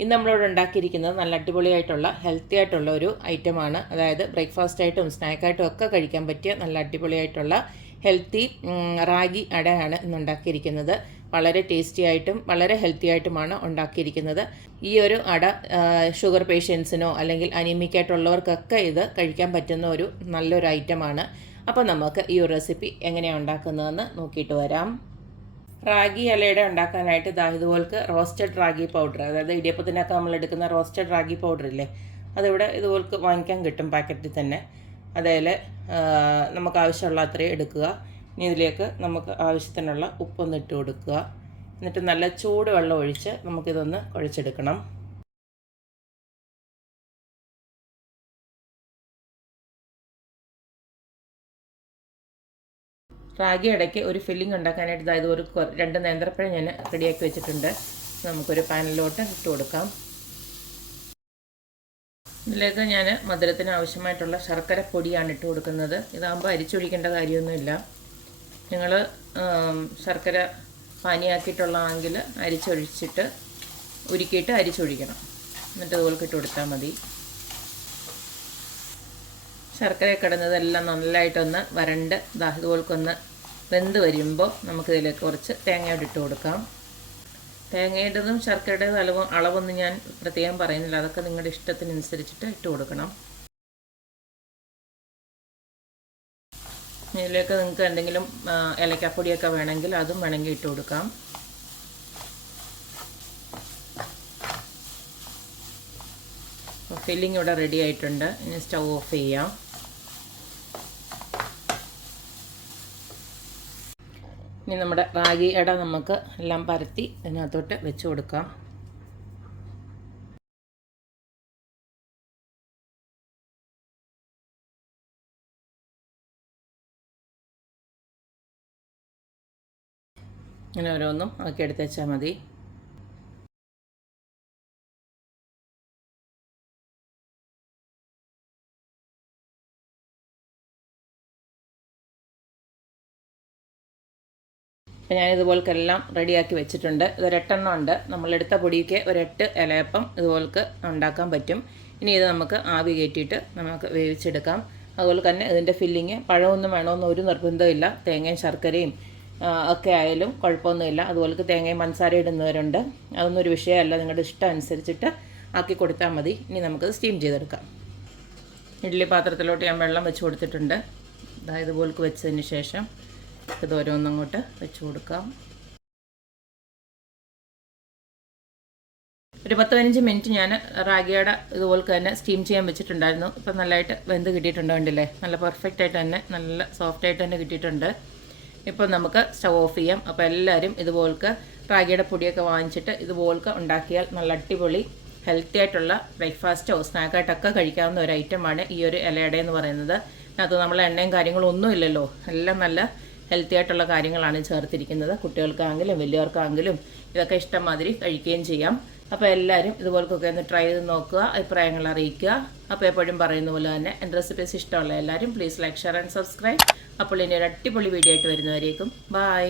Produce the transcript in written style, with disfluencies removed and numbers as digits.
ഇന്ന് നമ്മളോട് ഉണ്ടാക്കിയിരിക്കുന്നത് നല്ല അടിപൊളിയായിട്ടുള്ള ഹെൽത്തി ആയിട്ടുള്ള ഒരു ഐറ്റമാണ്. അതായത് ബ്രേക്ക്ഫാസ്റ്റായിട്ടും സ്നാക്കായിട്ടും ഒക്കെ കഴിക്കാൻ പറ്റിയ നല്ല അടിപൊളിയായിട്ടുള്ള ഹെൽത്തി റാഗി അടയാണ് ഇന്ന് ഉണ്ടാക്കിയിരിക്കുന്നത്. വളരെ ടേസ്റ്റി ആയിട്ടും വളരെ ഹെൽത്തി ആയിട്ടുമാണ് ഉണ്ടാക്കിയിരിക്കുന്നത്. ഈ ഒരു അട ഷുഗർ പേഷ്യൻസിനോ അല്ലെങ്കിൽ അനീമിക് ആയിട്ടുള്ളവർക്കൊക്കെ ഇത് കഴിക്കാൻ പറ്റുന്ന ഒരു നല്ലൊരു ഐറ്റമാണ്. അപ്പോൾ നമുക്ക് ഈ ഒരു റെസിപ്പി എങ്ങനെയാണ് ഉണ്ടാക്കുന്നതെന്ന് നോക്കിയിട്ട് വരാം. റാഗി ഇലയുടെ ഉണ്ടാക്കാനായിട്ട് ഇതുപോലക്ക് റോസ്റ്റഡ് റാഗി പൗഡർ, അതായത് ഇടിയപ്പത്തിനൊക്കെ നമ്മൾ എടുക്കുന്ന റോസ്റ്റഡ് റാഗി പൗഡർ ഇല്ലേ, അതിവിടെ ഇതുപോലക്ക് വാങ്ങിക്കാൻ കിട്ടും പാക്കറ്റിൽ തന്നെ. അതേൽ നമുക്ക് ആവശ്യമുള്ള അത്രയും എടുക്കുക. ഇനി ഇതിലേക്ക് നമുക്ക് ആവശ്യത്തിനുള്ള ഉപ്പൊന്ന് ഇട്ട് കൊടുക്കുക. എന്നിട്ട് നല്ല ചൂട് വെള്ളം ഒഴിച്ച് നമുക്കിതൊന്ന് കുഴച്ചെടുക്കണം. റാഗി ഇടയ്ക്ക് ഒരു ഫില്ലിംഗ് ഉണ്ടാക്കാനായിട്ട് ഇതായത് ഒരു 2 നേന്ത്രപ്പഴം ഞാൻ റെഡിയാക്കി വെച്ചിട്ടുണ്ട്. നമുക്കൊരു പാനിലോട്ട് ഇട്ട് കൊടുക്കാം. ഇതിലേക്ക് ഞാൻ മധുരത്തിന് ആവശ്യമായിട്ടുള്ള ശർക്കര പൊടിയാണ് ഇട്ട് കൊടുക്കുന്നത്. ഇതാകുമ്പോൾ അരിച്ചൊഴിക്കേണ്ട കാര്യമൊന്നുമില്ല. നിങ്ങൾ ശർക്കര പാനിയാക്കിയിട്ടുള്ളതെങ്കിൽ അരിച്ചൊഴിച്ചിട്ട് ഉരുക്കിയിട്ട് അരിച്ചൊഴിക്കണം. എന്നിട്ട് അതുപോലെ ഇട്ട് കൊടുത്താൽ മതി. ശർക്കര കിടന്നതെല്ലാം നല്ലതായിട്ടൊന്ന് വരണ്ട് ഇതുപോലൊന്ന് വെന്ത് വരുമ്പോൾ നമുക്കിതിലേക്ക് കുറച്ച് തേങ്ങയോട് ഇട്ട് കൊടുക്കാം. തേങ്ങയുടേതും ശർക്കരയുടേതും അളവൊന്നും ഞാൻ പ്രത്യേകം പറയുന്നില്ല, അതൊക്കെ നിങ്ങളുടെ ഇഷ്ടത്തിനനുസരിച്ചിട്ട് ഇട്ട് കൊടുക്കണം. ഇതിലേക്ക് നിങ്ങൾക്ക് എന്തെങ്കിലും ഏലക്കാപ്പൊടിയൊക്കെ വേണമെങ്കിൽ അതും വേണമെങ്കിൽ ഇട്ട് കൊടുക്കാം. ഫില്ലിംഗ് ഇവിടെ റെഡി ആയിട്ടുണ്ട്. ഇനി സ്റ്റൗ ഓഫ് ചെയ്യാം. ഇനി നമ്മുടെ റാഗി അട നമുക്ക് എല്ലാം പരത്തി ഇതിനകത്തോട്ട് വെച്ച് കൊടുക്കാം. ഇങ്ങനെ ഓരോന്നും ആക്കി എടുത്ത് വെച്ചാൽ മതി. അപ്പോൾ ഞാനിതുപോലൊക്കെ എല്ലാം റെഡിയാക്കി വെച്ചിട്ടുണ്ട്. ഇതൊരെട്ടെണ്ണം ഉണ്ട്. നമ്മളെടുത്ത പൊടിക്ക് 8 ഇലയപ്പം ഇതുപോലൊക്കെ ഉണ്ടാക്കാൻ പറ്റും. ഇനി ഇത് നമുക്ക് ആവി കയറ്റിയിട്ട് നമുക്ക് വേവിച്ചെടുക്കാം. അതുപോലെ തന്നെ ഇതിൻ്റെ ഫില്ലിങ് പഴമൊന്നും വേണമെന്ന് ഒരു നിർബന്ധമില്ല. തേങ്ങയും ശർക്കരയും ഒക്കെ ആയാലും കുഴപ്പമൊന്നുമില്ല. അതുപോലെ തേങ്ങയും പഞ്ചസാര ഇടുന്നവരുണ്ട്. അതൊന്നും ഒരു വിഷയമല്ല. നിങ്ങളുടെ ഇഷ്ടം അനുസരിച്ചിട്ട് ആക്കി കൊടുത്താൽ മതി. ഇനി നമുക്കത് സ്റ്റീം ചെയ്തെടുക്കാം. ഇഡ്ഡലി പാത്രത്തിലോട്ട് ഞാൻ വെള്ളം വെച്ച് കൊടുത്തിട്ടുണ്ട്. ഇതുപോലൊക്കെ വെച്ചതിന് ശേഷം ഇത് ഓരോന്നങ്ങോട്ട് വെച്ച് കൊടുക്കാം. ഒരു 10-15 മിനിറ്റ് ഞാൻ റാഗിയുടെ ഇതുപോലെ തന്നെ സ്റ്റീം ചെയ്യാൻ വെച്ചിട്ടുണ്ടായിരുന്നു. ഇപ്പം നല്ലതായിട്ട് വെന്ത് കിട്ടിയിട്ടുണ്ട്. കണ്ടില്ലേ, നല്ല പെർഫെക്റ്റ് ആയിട്ട് തന്നെ നല്ല സോഫ്റ്റ് ആയിട്ട് തന്നെ കിട്ടിയിട്ടുണ്ട്. ഇപ്പം നമുക്ക് സ്റ്റവ് ഓഫ് ചെയ്യാം. അപ്പോൾ എല്ലാവരും ഇതുപോലൊക്കെ റാഗിയുടെ പൊടിയൊക്കെ വാങ്ങിച്ചിട്ട് ഇതുപോലൊക്കെ ഉണ്ടാക്കിയാൽ നല്ല അടിപൊളി ഹെൽത്തി ആയിട്ടുള്ള ബ്രേക്ക്ഫാസ്റ്റോ സ്നാക്കായിട്ടൊക്കെ കഴിക്കാവുന്ന ഒരു ഐറ്റമാണ് ഈ ഒരു ഇലയട എന്ന് പറയുന്നത്. അത് നമ്മൾ എണ്ണയും കാര്യങ്ങളും ഒന്നും ഇല്ലല്ലോ, എല്ലാം നല്ല ഹെൽത്തി ആയിട്ടുള്ള കാര്യങ്ങളാണ് ചേർത്തിരിക്കുന്നത്. കുട്ടികൾക്കാണെങ്കിലും വലിയവർക്കാണെങ്കിലും ഇതൊക്കെ ഇഷ്ടംമാതിരി കഴിക്കുകയും ചെയ്യാം. അപ്പോൾ എല്ലാവരും ഇതുപോലൊക്കെ ഒന്ന് ട്രൈ ചെയ്ത് നോക്കുക, അഭിപ്രായങ്ങൾ അറിയിക്കുക. അപ്പോൾ എപ്പോഴും പറയുന്ന പോലെ തന്നെ എൻ്റെ റെസിപ്പീസ് ഇഷ്ടമുള്ള എല്ലാവരും please like, share and subscribe. അപ്പോൾ ഇനി ഒരു അടിപൊളി വീഡിയോ ആയിട്ട് വരുന്നവരേക്കും ബൈ.